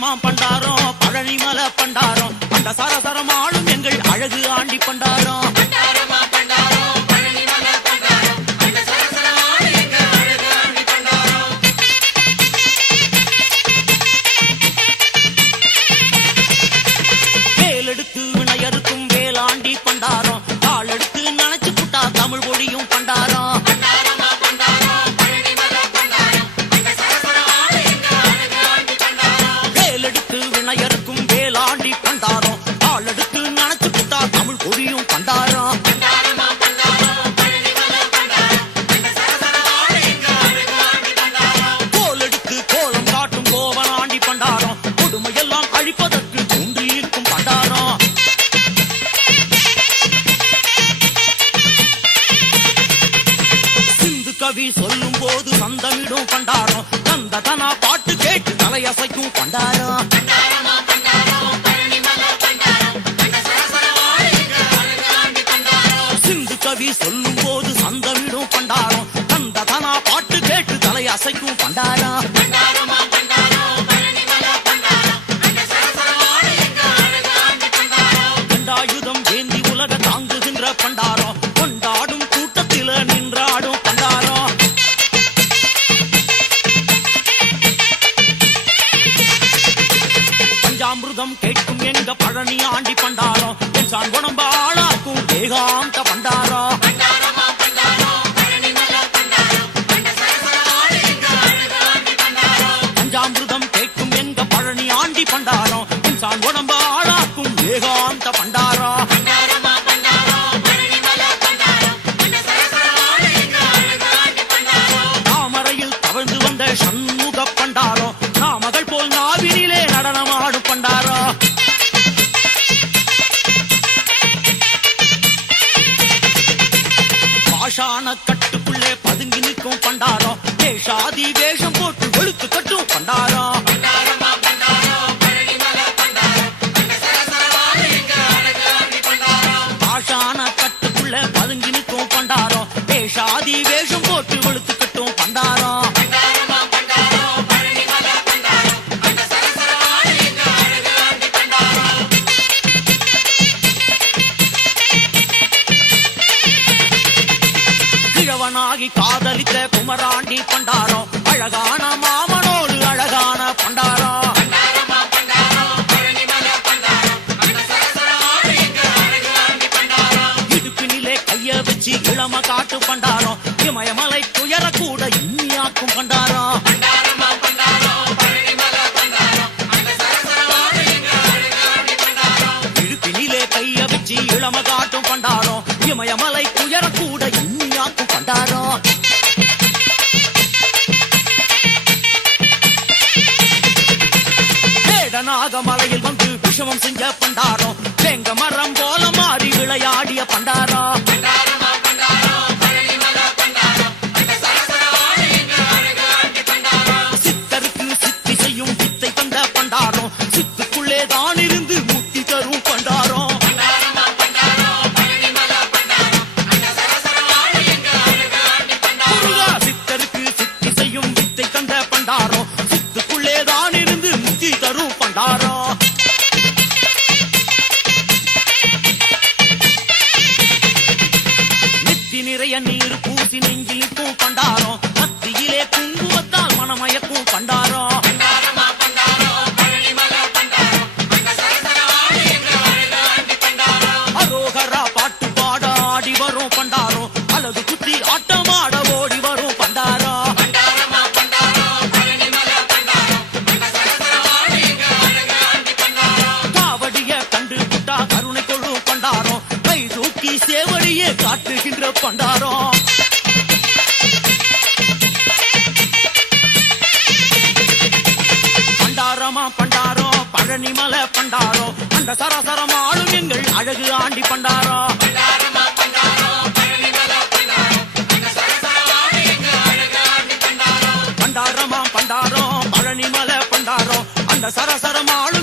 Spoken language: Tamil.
பண்டாரமாம் பண்டாரம் பழனிமலை பண்டாரம் அந்த சரசரமாளும் எங்கள் அழகு ஆண்டி பண்டாரம். வேலெடுத்து வினையறுக்கும் வேலாண்டி பண்டாரம் தாளெடுத்து நினைச்சு புட்டா தமிழ் மொழியும் பண்டாரம். வேலெடுத்து வினையறுக்கும் வேலாண்டி பண்டாரம் தாளெடுத்து நினைச்சு புட்டா தமிழ் மொழியும் பண்டாரம். கோலெடுத்து கோலம் காட்டும் கோவனாண்டி பண்டாரம் கொடுமையெல்லாம் அழிப்பதற்கு தூண்டியிருக்கும் பண்டாரம். சிந்து கவி சொல்லும் போது சந்தமிடும் பண்டாரம் தந்த தனா பாட்டு கேட்டு தலையசைக்கும் பண்டாரம். சிந்து கவி சொல்லும் போது சந்தமிடும் பண்டாரம் தந்த தனா பாட்டு கேட்டு தலையசைக்கும் பண்டாரம். கண்டாயுதம் ஏந்தி உலக தாங்குகின்ற பண்டாரம் கொண்டாடும் கூட்டத்தில நின்றாடும் பண்டாரம். பஞ்சாமிர்தம் கேட்கும் எங்க பழனி ஆண்டி பண்டாரம் என் உடம்ப ஆளாக்கும் ஏகாந்த பண்டாரம். பஞ்சாமிர்தம் கேட்கும் எங்க பழனி ஆண்டி பண்டாரம் என் உடம்ப ஆளாக்கும் ஏகாந்த பண்டாரம். தாமரையில் தவழ்ந்து வந்த சண்முக பண்டாரம் நாமகள் போல் நாவினிலே நடனமாடும் பண்டாரம். பாஷான கட்டுக்குள்ளே பதுங்கி நிற்கும் பண்டாரம் வேஷாதி வேஷம் போட்டு வெளுத்து கட்டும் பண்டாரம். பாஷான கட்டுக்குள்ளே பதுங்கி நிற்கும் பண்டாரம் வேஷாதி வேஷம் போட்டு வெளுத்து கட்டும் பண்டாரம். கிழவனாகி காதலித்த குமராண்டி பண்டாரம் அழகான மாமனோடு அழகான பண்டாரம். இடுப்பினிலே கைய வச்சு இளம காட்டு பண்டாரம் இமயமலை துயர கூட இன்னியாக்கும் பண்டாரம். இடுப்பினிலே கைய வச்சு இளம காட்டும் பண்டாரம் இமயமலை துயர கூட இன்னியாக்கும் பண்டாரம். வேடநாகமலையில் வந்து விஷமம் செஞ்ச பண்டாரம் வெங்க மரம் போல மாறி விளையாடிய பண்டாரம். சித்தருக்கு சித்தி செய்யும் வித்தை தந்த பண்டாரம் சித்துக்குள்ளே தான் இருந்து முத்தி தரும் பண்டாரம். முருகா சித்தருக்கு சித்தி செய்யும் வித்தை தந்த பண்டாரம் சித்துக்குள்ளே தான் இருந்து முத்தி தரும் பண்டாரம். நெத்தி நிறைய நீர் பூசி நெஞ்சில் நிற்கும் பண்டாரம் மத்தியிலே குங்குமத்தால் மனமயக்கும் பண்டாரம். அரோகரா பாட்டு பாட ஆடி வரும் பண்டாரம் அழகு குத்தி ஆட்டமாட ஓடி வரும் பண்டாரம். காவடிய கண்டு புட்டா கருணை கொள்ளும் பண்டாரம் கை தூக்கி சேவடியே காட்டுகின்ற பண்டாரம். பண்டாரமா பண்டாரம் பழனிமலை பண்டாரம் அந்த சரசரமாளும் எங்கள் அழகு ஆண்டி பண்டாரம். பண்டாரமா பண்டாரம் பழனிமலை பண்டாரம் அந்த சரசரமாளும்